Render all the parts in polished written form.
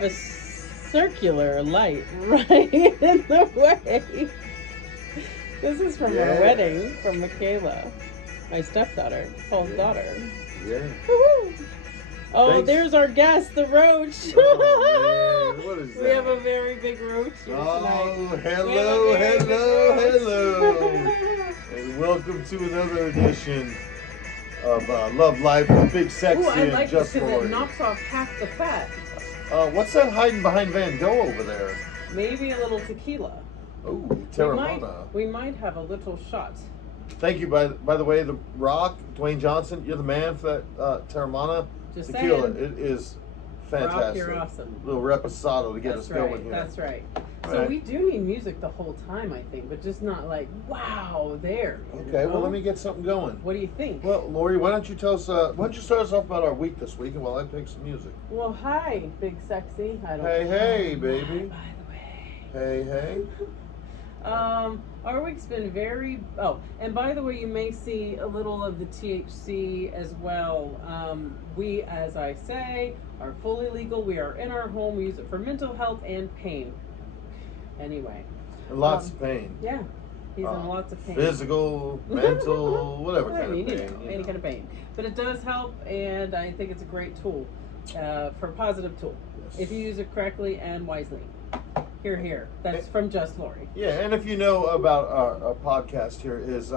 have a circular light right in the way. This is from our wedding from Michaela, my stepdaughter, Paul's daughter. Yeah. Woo-hoo. Oh, Thanks. there's our guest, the roach. Oh, man. What is that? We have a very big roach here Oh, tonight. hello, and welcome to another edition of Love Life with Big Sexy Ooh, I and like Just this because Lori. it knocks off half the fat. What's that hiding behind Van Gogh over there? Maybe a little tequila. Oh, Terramana. We might have a little shot. Thank you, by the way, The Rock, Dwayne Johnson. You're the man for that Terramana Just tequila. saying. It is fantastic. Rock, you're awesome. Little reposado to get That's us right. going here. That's right. All So right. we do need music the whole time, I think, but just not like wow there. you Okay, well know? let me get something going. What do you think? Well, Lori, why don't you tell us? Why don't you start us off about our week this week, and while I pick some music. Well, hi, Big Sexy. I don't. Hey, baby. By the way. Hey. Our week's been very. Oh, and by the way, you may see a little of the THC as well. We, as I say, are fully legal. We are in our home. We use it for mental health and pain. Anyway. And lots of pain. Yeah, he's in lots of pain. Physical, mental, whatever I kind mean, of pain. any kind of pain. But it does help, and I think it's a great tool, for a positive tool, Yes. if you use it correctly and wisely. Here. That's from Just Lori. Yeah, and if you know about our podcast here is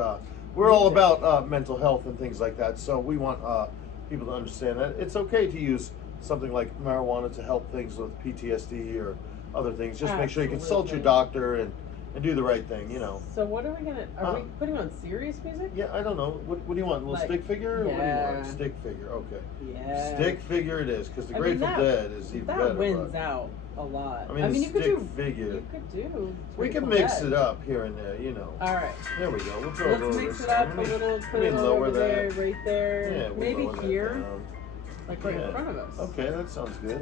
we're all about mental health and things like that. So we want people to understand that it's okay to use something like marijuana to help things with PTSD or other things. Just make sure you consult your Absolutely. doctor and do the right thing, you know. So what are we gonna? Are we putting on serious music? Yeah, I don't know. What do you want? A little Like, stick figure? Or what do you want? yeah. Stick figure. Okay. Yeah. Stick figure it is, because the I mean, Grateful that- Dead is even That better. wins but out a lot. I mean, the you could stick do. figure. You could do. We can Grateful mix Dead. it up here and there, you know. All right. There we go. We'll throw a Let's little mix this it up on. a little. Put Let it me all lower over that. there, right there. Yeah, we'll Maybe lower that here, down. like right Yeah. in front of us. Okay, that sounds good.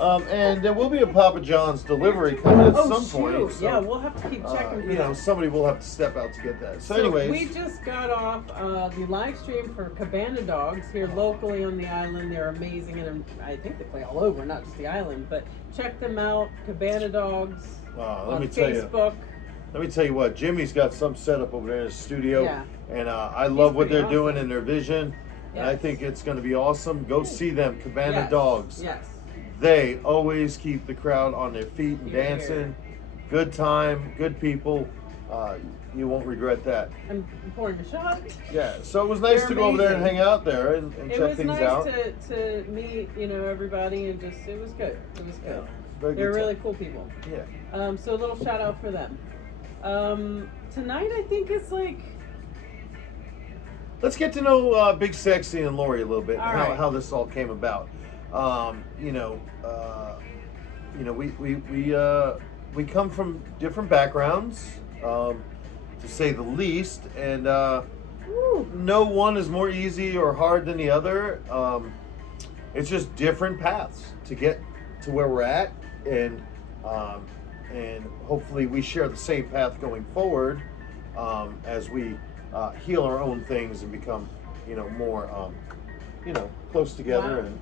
And there will be a Papa John's delivery coming at some point. Shoot. So, Yeah, we'll have to keep checking for you know, that. somebody will have to step out to get that. So, anyways, we just got off the live stream for Cabana Dogs here locally on the island. They're amazing, and I think they play all over, not just the island. But check them out, Cabana Dogs. let on me tell you. Facebook. Let me tell you what, Jimmy's got some set up over there in his studio, Yeah. and I love what pretty they're doing awesome. and their vision, and I Yes. think it's going to be awesome. Go see them, Cabana Yes. Dogs. Yes. They always keep the crowd on their feet and Here, dancing. here. Good time, good people. You won't regret that. I'm pouring a shot. Yeah, so it was nice They're to go over there and amazing. hang out there and It check was things nice out. to meet, everybody, and just, it was good. It was good. Very They're good really time. cool people. Yeah. So a little shout out for them. Tonight I think it's like, Let's get to know Big Sexy and Lori a little bit, All and right. how this all came about. We come from different backgrounds, to say the least, and no one is more easy or hard than the other. It's just different paths to get to where we're at, and hopefully we share the same path going forward, as we heal our own things and become, more, close together, Wow. and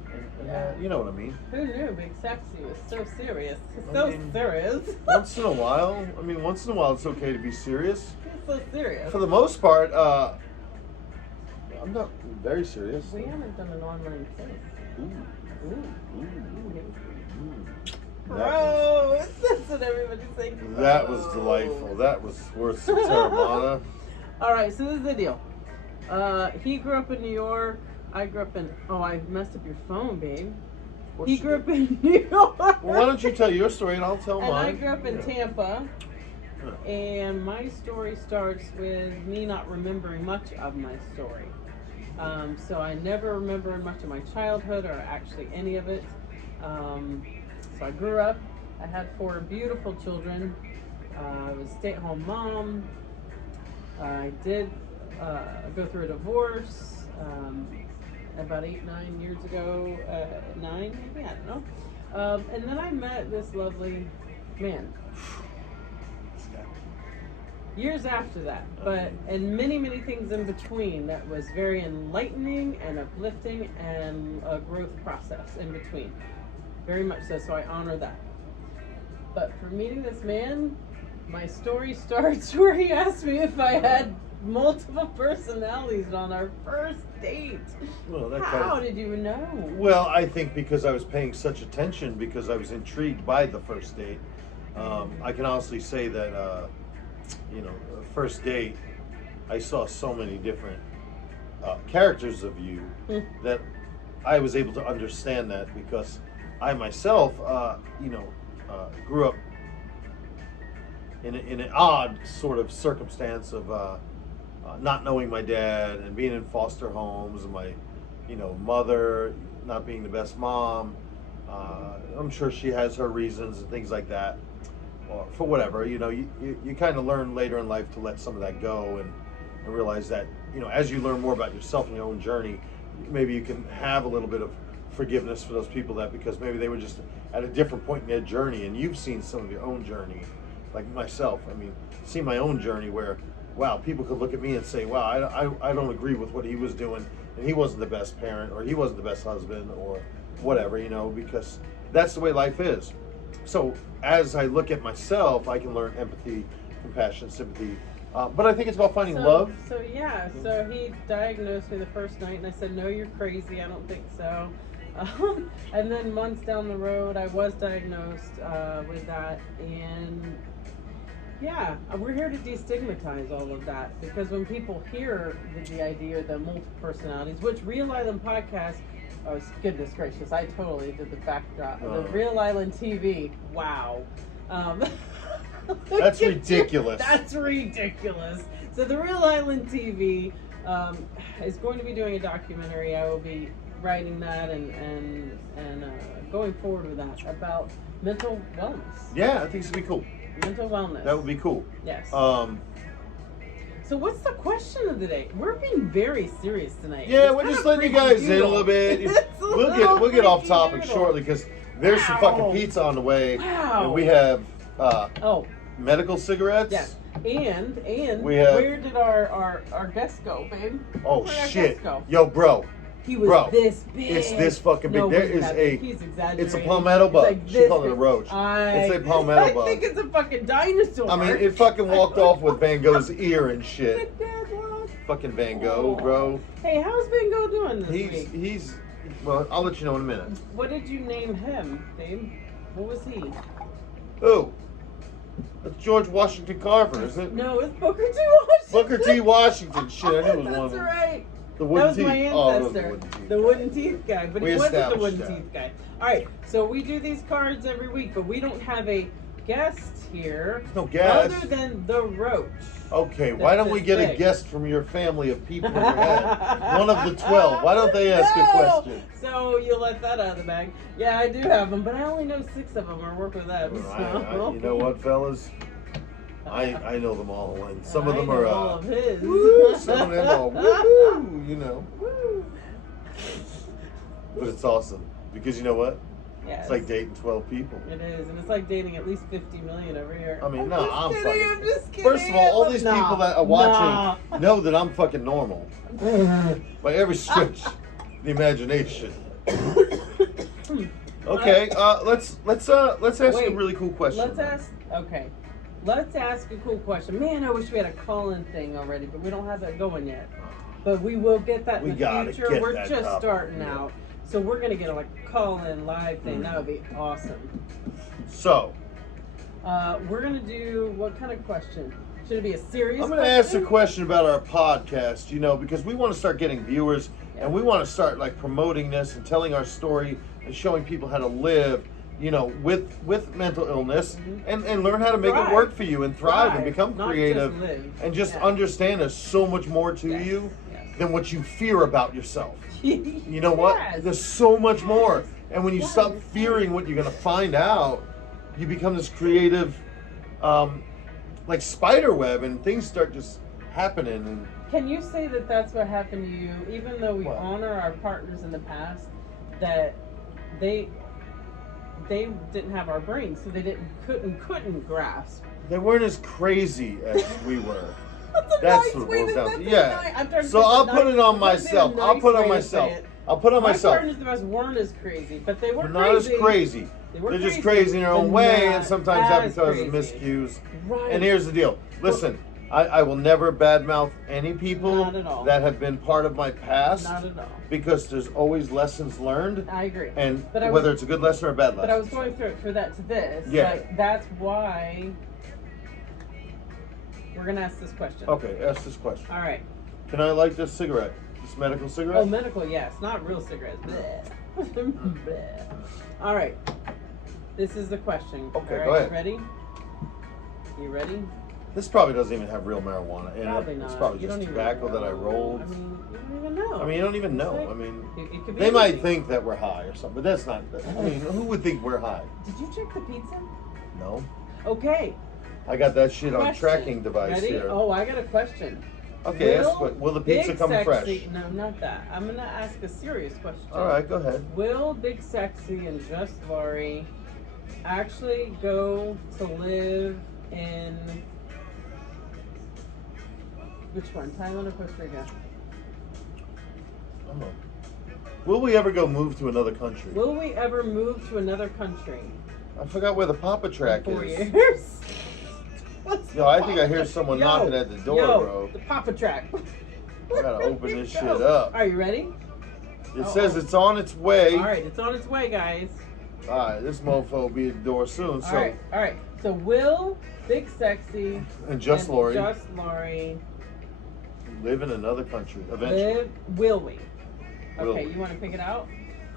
Yeah. you know what I mean. who knew Big Sexy was so serious? He's I so mean, serious. Once in a while, it's okay to be serious. He's so serious. For the most part, I'm not very serious. We haven't done an online thing. Ooh, Ooh. that Gross. That's what everybody's saying. That was Gross. delightful. That was worth some Terramana. All right, so this is the deal. He grew up in New York. I grew up in. Oh, I messed up your phone, babe. What He you grew do? up in New York. Well, why don't you tell your story and I'll tell And mine. I grew up in Yeah. Tampa. Yeah. And my story starts with me not remembering much of my story. So I never remember much of my childhood or actually any of it. So I grew up. I had 4 beautiful children. I was a stay-at-home mom. I did go through a divorce about 8-9 years ago. 9 maybe, I don't know. And then I met this lovely man. Years after that, but and many things in between that was very enlightening and uplifting, and a growth process in between. very much so. So I honor that. But for meeting this man, my story starts where he asked me if I had multiple personalities on our first date. Well, that How did you know? Well, I think because I was paying such attention, because I was intrigued by the first date. I can honestly say that, first date, I saw so many different characters of you that I was able to understand that, because I myself, grew up in an odd sort of circumstance of not knowing my dad and being in foster homes, and my, mother not being the best mom. I'm sure she has her reasons and things like that, or for whatever. You kind of learn later in life to let some of that go, and realize that, as you learn more about yourself and your own journey, maybe you can have a little bit of forgiveness for those people, that because maybe they were just at a different point in their journey, and you've seen some of your own journey, like myself. I mean, see my own journey where, wow, people could look at me and say, wow, I don't agree with what he was doing, and he wasn't the best parent, or he wasn't the best husband, or whatever, because that's the way life is. So as I look at myself, I can learn empathy, compassion, sympathy. But I think it's about finding love. So he diagnosed me the first night, and I said, no, you're crazy, I don't think so. And then months down the road, I was diagnosed with that, and yeah, we're here to destigmatize all of that, because when people hear the idea of the multiple personalities, which Real Island Podcast, oh goodness gracious, I totally did the backdrop. The Real Island TV, wow. That's ridiculous. That's ridiculous. So the Real Island TV is going to be doing a documentary. I will be writing that and going forward with that about mental wellness. Yeah, I think it's gonna be cool. Mental wellness. That would be cool. Yes. So what's the question of the day? We're being very serious tonight. Yeah, It's we're kind just of letting you guys in a freaky little bit. It's a We'll get off freaky topic doodle. shortly, because there's some fucking pizza on the way, Wow. and we have Oh, medical cigarettes. yes. And We have- where did our guest go, babe? Oh Where'd our shit, guest go? yo, bro. He was Bro, this big. it's this fucking big. No, There he's is not a- big. He's exaggerating. It's a palmetto bug. It's like She this called it a big. roach. It's a palmetto I bug. think it's a fucking dinosaur. I mean, it fucking walked off with Van Gogh's ear and shit. Fucking Van Gogh, bro. Hey, how's Van Gogh doing this week? He's. Well, I'll let you know in a minute. What did you name him, babe? What was he? Who? That's George Washington Carver, isn't it? No, it's Booker T. Washington. Booker T. Washington. Shit, I knew it was one of That's them. right. The That wooden was teeth. my Oh, it was ancestor. teeth. The wooden teeth guy. But We he wasn't the established wooden that. teeth guy. Alright, so we do these cards every week, but we don't have a guest here. No guest. Other than the roach. Okay, why don't we get a big. guest from your family of people in your head? One of the 12. Why don't they ask a question? So you let that out of the bag. Yeah, I do have them, but I only know 6 of them or work with them. So. You know what, fellas? I know them all, and some of I them know are all of his. woo, some of them are woohoo, Woo. But it's awesome, because you know what? Yes. It's like dating 12 people. It is, and it's like dating at least 50 million every year. I mean, I'm no, just I'm kidding, fucking. I'm just kidding. First of all these Nah, people that are watching know that I'm fucking normal by every stretch of the imagination. Okay, let's ask Wait, a really cool question. Let's ask a cool question. Man, I wish we had a call-in thing already, but we don't have that going yet. But we will get that We in the gotta future. get We're that just up. starting Yeah. out. So we're gonna get a call-in live thing. That would be awesome. So, We're gonna do what kind of question? Should it be a serious I'm going to ask a question about our podcast, because we want to start getting viewers, and we want to start promoting this and telling our story and showing people how to live, with mental illness, and learn how to make it work for you and thrive and become Not creative just live. and just Yeah. understand there's so much more to Yes. you Yes. than what you fear about yourself. You know what? Yes. There's so much more. And when you Yes. stop fearing what you're going to find out, you become this creative, spider web, and things start just happening. And Can you say that that's what happened to you, even though we What? honor our partners in the past, that they didn't have our brains, so they couldn't grasp. they weren't as crazy as we were. That's a That's nice what it way boils to- down that's to. a Yeah. nice- I'm trying to So think of I'll a put nice- it on I'm trying to think of a myself. I'll nice put it on way to say myself. it. I'll put on My myself. partners, the best, weren't as crazy, but they were But not as crazy. crazy. They were They're just crazy, crazy in their own but way, not and sometimes that as because of crazy. miscues. Right. And here's the deal. Listen, I will never badmouth any people Not at all. that have been part of my past. Not at all. Because there's always lessons learned. I agree. And But I whether was- it's a good lesson or a bad lesson. But I was going through that to this. Yeah. Like, that's why we're gonna ask this question. Okay, ask this question. All right. Can I light this cigarette? This medical cigarette? Oh, medical, yes, not real cigarettes. Bleh. Bleh. All right. This is the question. Okay, All right, go ahead. You ready? You ready? This probably doesn't even have real marijuana in Probably it. not. It's probably You just don't even tobacco that I know. rolled. I mean, you don't even know. I mean, you don't even know. It's I mean, it could be they might anything. think that we're high or something, but that's not. I mean, who would think we're high? Did you check the pizza? No. Okay. I got that shit on Question. tracking device Ready? here. Oh, I got a question. Okay, ask what. Will the pizza Big come Sexy, fresh? No, not that. I'm gonna ask a serious question. All right, go ahead. Will Big Sexy and Just Laurie actually go to live in which one? Thailand or Costa Rica? Oh. Will we ever go move to another country? Will we ever move to another country? I forgot where the Papa Track in 4 is. years. Yo, I think I hear someone knocking at the door, bro. The Papa Track. I gotta open this shit Go. up. Are you ready? It says it's on its way. All right, it's on its way, guys. All right, this mofo will be at the door soon. So, All right. So will Big Sexy and Just Laurie Just Laurie live in another country eventually. will we? Will Okay, we? you want to pick it out?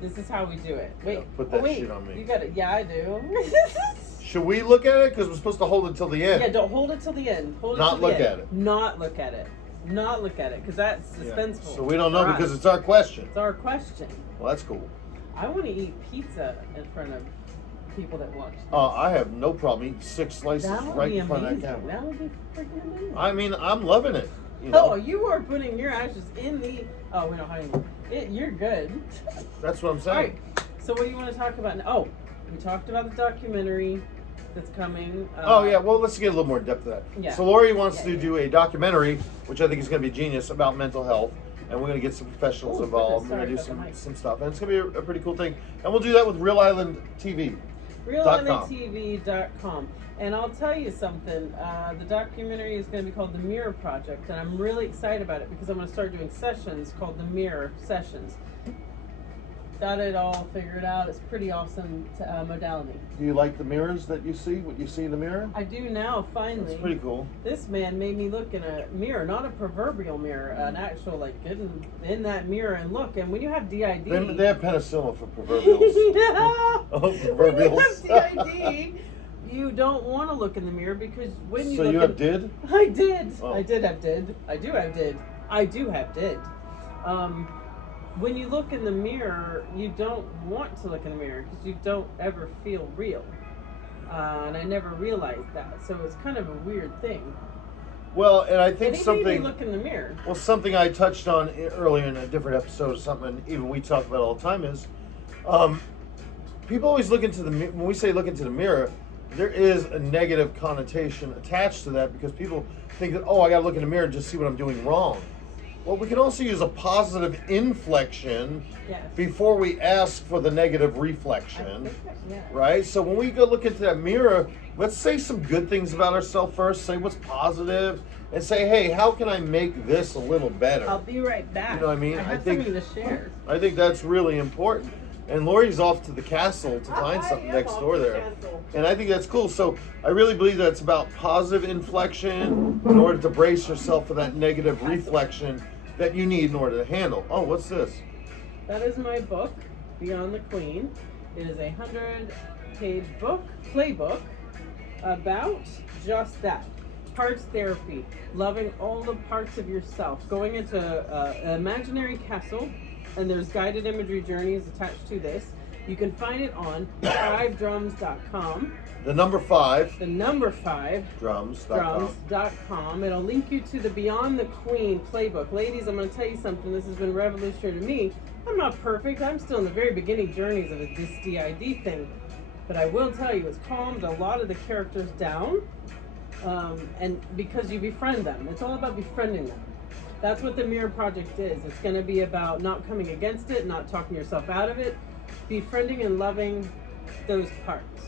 This is how we do it. Wait, Yeah, put that wait. shit on me. You got it. Yeah, I do. Should we look at it? Because we're supposed to hold it till the end. Yeah, don't hold it till the end. Hold it Not till the look end. at it. Not look at it. Not look at it, because that's Yeah. suspenseful. So we don't know for because us. it's our question. It's our question. Well, that's cool. I want to eat pizza in front of people that watch this. I have no problem eating 6 slices That would right be in front amazing. of that camera. That would be freaking amazing. I mean, I'm loving it. You know? Oh, you are putting your ashes in the. Oh, we don't have any. You're good. That's what I'm All saying. right. So what do you want to talk about now? Oh, we talked about the documentary that's coming. Oh yeah, well let's get a little more depth to that. Yeah. So Laurie wants Yeah, to yeah. do a documentary, which I think is going to be genius about mental health, and we're going to get some professionals Oh, involved. goodness, We're going to sorry do about the some mic. stuff, and it's going to be a pretty cool thing. And we'll do that with Real Island TV. RealIslandTV.com. And I'll tell you something. The documentary is going to be called The Mirror Project, and I'm really excited about it because I'm going to start doing sessions called The Mirror Sessions. Got it all figured out. It's pretty awesome modality. Do you like the mirrors that you see? What you see in the mirror? I do now, finally. It's pretty cool. This man made me look in a mirror, not a proverbial mirror, an actual, like, get in that mirror and look. And when you have DID... They have penicillin for proverbials. yeah. Oh, When you proverbials. have DID, you don't want to look in the mirror because when you So look you have in, did? I did. Oh. I did have did. I do have did. I do have did. When you look in the mirror, you don't want to look in the mirror because you don't ever feel real. And I never realized that. So it's kind of a weird thing. Well, and I think And something. Maybe look in the mirror. Well, something I touched on earlier in a different episode, or something even we talk about all the time is, people always look into the when we say look into the mirror, there is a negative connotation attached to that because people think that I got to look in the mirror and just see what I'm doing wrong. Well, we can also use a positive inflection Yes. before we ask for the negative I reflection. think that, yeah. Right? So when we go look into that mirror, let's say some good things about ourselves first, say what's positive, and say, hey, how can I make this a little better? I'll be right back. You know what I mean? I I have think- something to share. I think that's really important. And Lori's off to the castle to find something next door there. And I think that's cool. So I really believe that it's about positive inflection in order to brace yourself for that negative reflection that you need in order to handle. Oh, what's this? That is my book, Beyond the Queen. It is a 100-page book, playbook, about just that. Parts therapy, loving all the parts of yourself, going into an imaginary castle, and there's guided imagery journeys attached to this. You can find it on 5drums.com. The number 5, The number 5 drums.com. drums.com. It'll link you to the Beyond the Queen playbook. Ladies, I'm going to tell you something. This has been revolutionary to me. I'm not perfect. I'm still in the very beginning journeys of this DID thing. But I will tell you, it's calmed a lot of the characters down. And because you befriend them. It's all about befriending them. That's what the Mirror Project is. It's going to be about not coming against it, not talking yourself out of it, befriending and loving those parts.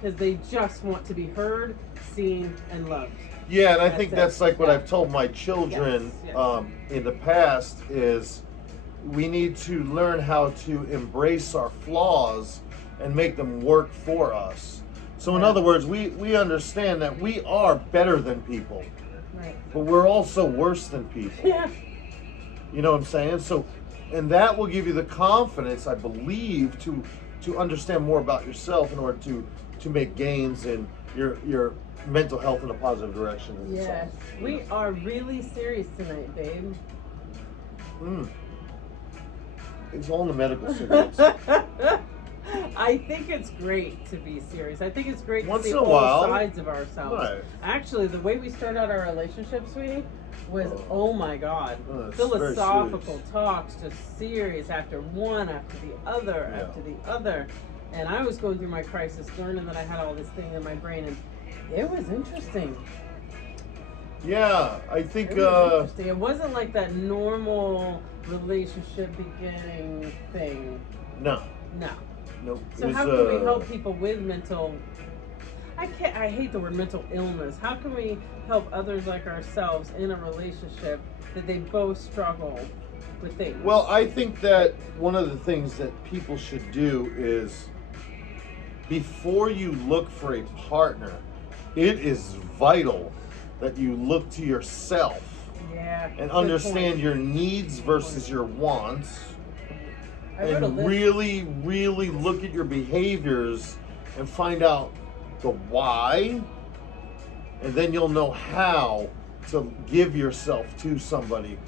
Because they just want to be heard, seen, and loved. Yeah, and I think that's like what I've told my children Yes. in the past is we need to learn how to embrace our flaws and make them work for us. So in Yeah. other words, we understand that we are better than people, Right. but we're also worse than people. Yeah. You know what I'm saying? So, and that will give you the confidence, I believe, to understand more about yourself in order to make gains in your mental health in a positive direction. in Yes. itself. We are really serious tonight, babe. It's all in the medical serious. I think it's great to be serious. I think it's great Once to see in a all while. sides of ourselves. Right. Actually, the way we started out our relationship, sweetie, was oh my God, It's philosophical very serious. talks, just serious after one, after the other, Yeah. after the other. And I was going through my crisis, learning that I had all this thing in my brain, and it was interesting. Yeah, I think It was interesting. It wasn't like that normal relationship beginning thing. no. So It how was, can we help people with mental? I hate the word mental illness. How can we help others like ourselves in a relationship that they both struggle with things? Well, I think that one of the things that people should do is before you look for a partner, it is vital that you look to yourself yeah, and good understand point. your needs versus your wants, I wrote a and list. really look at your behaviors and find out the why, and then you'll know how to give yourself to somebody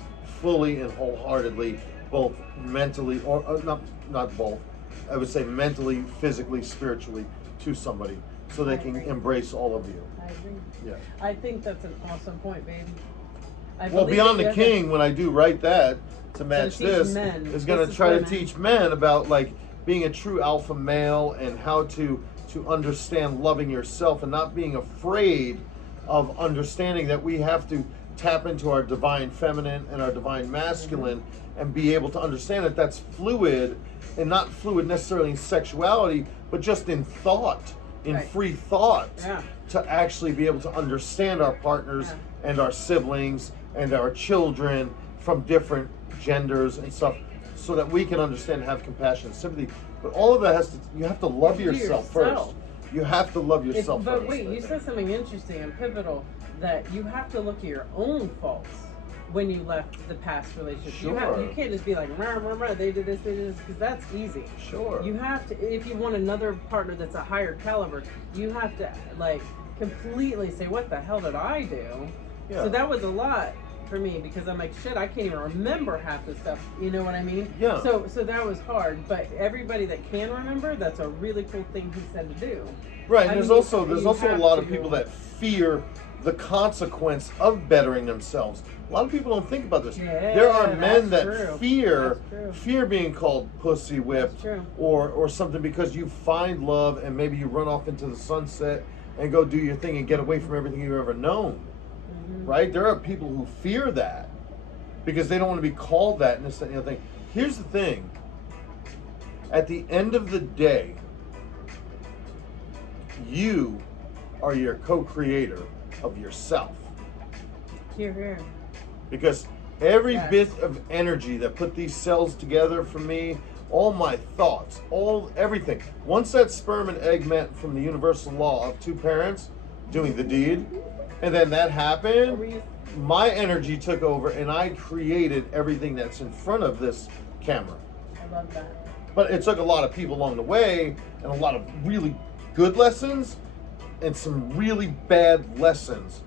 fully and wholeheartedly, both mentally or not both. I would say mentally, physically, spiritually to somebody, so they I can agree. embrace all of you. I agree. Yeah. I think that's an awesome point, baby. I Well, believe Beyond that the you have King, when I do write that to match teach this, men. is going This to is try to women. teach men about like being a true alpha male and how to understand loving yourself and not being afraid of understanding that we have to tap into our divine feminine and our divine masculine and be able to understand that that's fluid, and not fluid necessarily in sexuality, but just in thought, in Right. free thought, Yeah. to actually be able to understand our partners Yeah. and our siblings and our children from different genders and stuff, so that we can understand and have compassion and sympathy. But all of that you have to love You have to do yourself yourself. first. You have to love If, yourself but first. wait, I you think. said something interesting and pivotal, that you have to look at your own faults when you left the past relationship. Sure. You can't just be like, rah, rah, rah, they did this, because that's easy. Sure. You have to, if you want another partner that's a higher caliber, you have to like completely say, what the hell did I do? Yeah. So that was a lot for me, because I'm like, shit, I can't even remember half the stuff. You know what I mean? Yeah. So that was hard. But everybody that can remember, that's a really cool thing he said to do. Right, I and mean, there's you also a have lot of to- people that fear the consequence of bettering themselves. A lot of people don't think about this. Yeah, There are men that's that true. fear That's true. fear being called pussy whipped That's true. or something, because you find love and maybe you run off into the sunset and go do your thing and get away from everything you've ever known. Mhm. Right? There are people who fear that because they don't want to be called that and this that, and the other thing. Here's the thing. At the end of the day, you are your co-creator of yourself, Here, here. because every Yes. bit of energy that put these cells together for me, all my thoughts, everything, once that sperm and egg met from the universal law of two parents doing the deed, and then that happened, my energy took over and I created everything that's in front of this camera. I love that. But it took a lot of people along the way and a lot of really good lessons and some really bad lessons.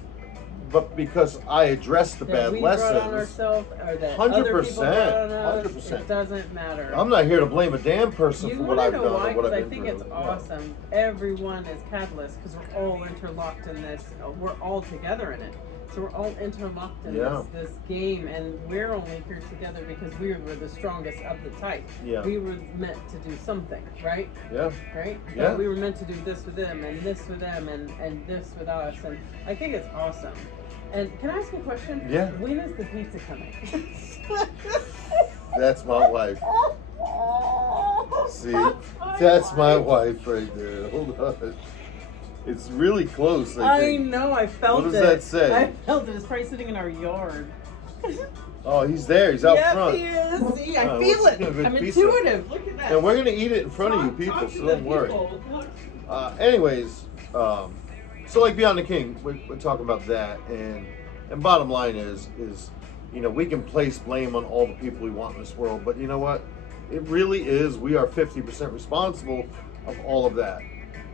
But because I addressed the That bad we brought on lessons, ourselves, or that 100%, other people brought on us, 100%. it doesn't matter. I'm not here to blame a damn person You for what want I've to done know why? or what Because I've I been think through. it's Yeah. awesome. Everyone is catalyst because we're all interlocked in this. We're all together in it. So we're all interlocked in Yeah. this game, and we're only here together because we were the strongest of the type. Yeah. We were meant to do something, right? Yeah. Right? Yeah. But we were meant to do this with them, and this with them, and this with us, and I think it's awesome. And can I ask a question? Yeah. When is the pizza coming? That's my wife. See, that's my wife right there. Hold on. It's really close. I I think. know, I felt it. What does that say? I felt it. It's probably sitting in our yard. Oh, he's there. He's out Yep, front. he is. See, I Oh, feel let's it. get a good I'm pizza. intuitive. Look at that. And we're gonna eat it in front of you people, Talk to so the don't worry. people. Look. Anyways, so like Beyond the King, we're talking about that, and bottom line is we can place blame on all the people we want in this world, but you know what? It really is. We are 50% responsible of all of that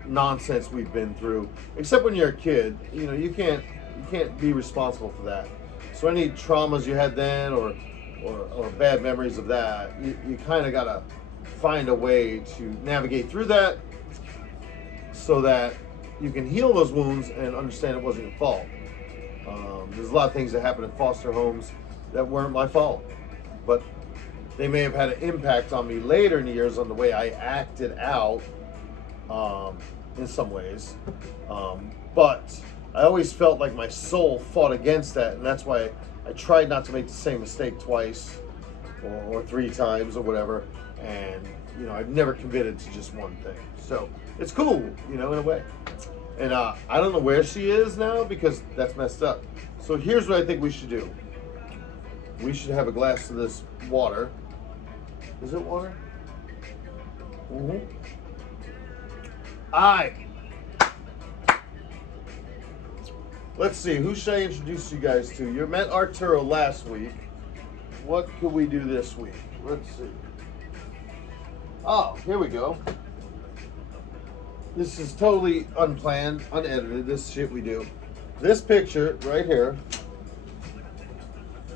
nonsense we've been through. Except when you're a kid, you can't be responsible for that. So any traumas you had then, or bad memories of that, you kind of gotta find a way to navigate through that, so that you can heal those wounds and understand it wasn't your fault. There's a lot of things that happen in foster homes that weren't my fault, but they may have had an impact on me later in the years on the way I acted out, in some ways. But I always felt like my soul fought against that, and that's why I tried not to make the same mistake twice or 3 times or whatever. And I've never committed to just one thing, so it's cool, in a way. And I don't know where she is now because that's messed up. So here's what I think we should do. We should have a glass of this water. Is it water? Mm-hmm. Alright. Let's see, who should I introduce you guys to? You met Arturo last week. What could we do this week? Let's see. Oh, here we go. This is totally unplanned, unedited. This shit we do. This picture right here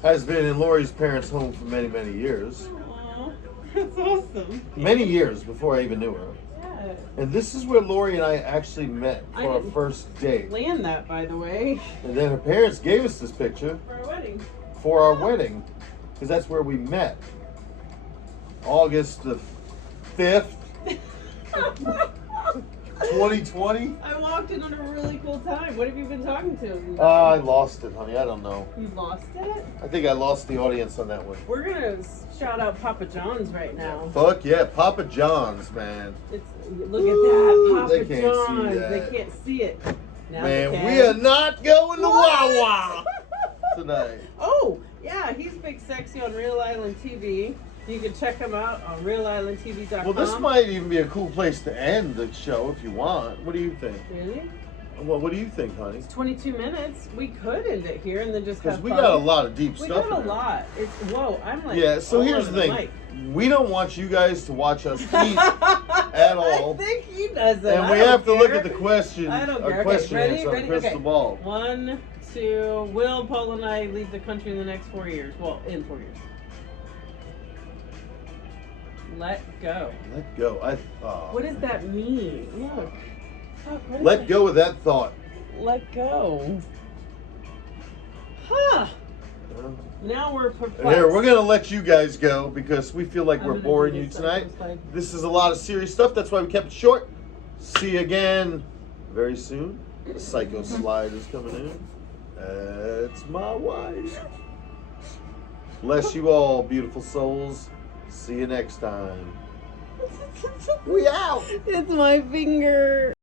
has been in Lori's parents' home for many, many years. Aw, that's awesome. Many years before I even knew her. Yeah. And this is where Lori and I actually met I for our didn't first date. Plan that, by the way, And then her parents gave us this picture for our wedding. for our wedding, because that's where we met. August the 5th, 2020. I walked in on a really cool time. What have you been talking to? I lost it, honey. I don't know. You lost it? I think I lost the audience on that one. We're gonna shout out Papa John's right now. Fuck yeah, Papa John's, man. It's look at Ooh, that, Papa they can't see John's. that. They can't see it. Now Man, they we are can. not going to What? Wawa tonight. Oh, yeah, he's Big Sexy on Real Island TV. You can check him out on RealIslandTV.com. Well, this might even be a cool place to end the show if you want. What do you think? Really? Well, what do you think, honey? It's 22 minutes. We could end it here and then just Because have we fun. got a lot of deep We stuff got a in there. lot. It's whoa. I'm like Yeah, so all here's over the thing. mic. We don't want you guys to watch us eat at all. I think he does it. And we have to look at the question, I don't our care. Okay, question ready? answer on Ready? crystal Okay. ball. 1, 2. Will Paul and I leave the country in the next 4 years? Well, in 4 years. Let go. Let go. What does that mean? Look. Fuck, what is Let that? go of that thought. Let go. Huh. Now we're perplexed. And here, we're going to let you guys go because we feel like I'm we're gonna do boring you this tonight. side. This is a lot of serious stuff. That's why we kept it short. See you again very soon. The Psycho Slide is coming in. That's my wife. Bless you all, beautiful souls. See you next time. We out. It's my finger.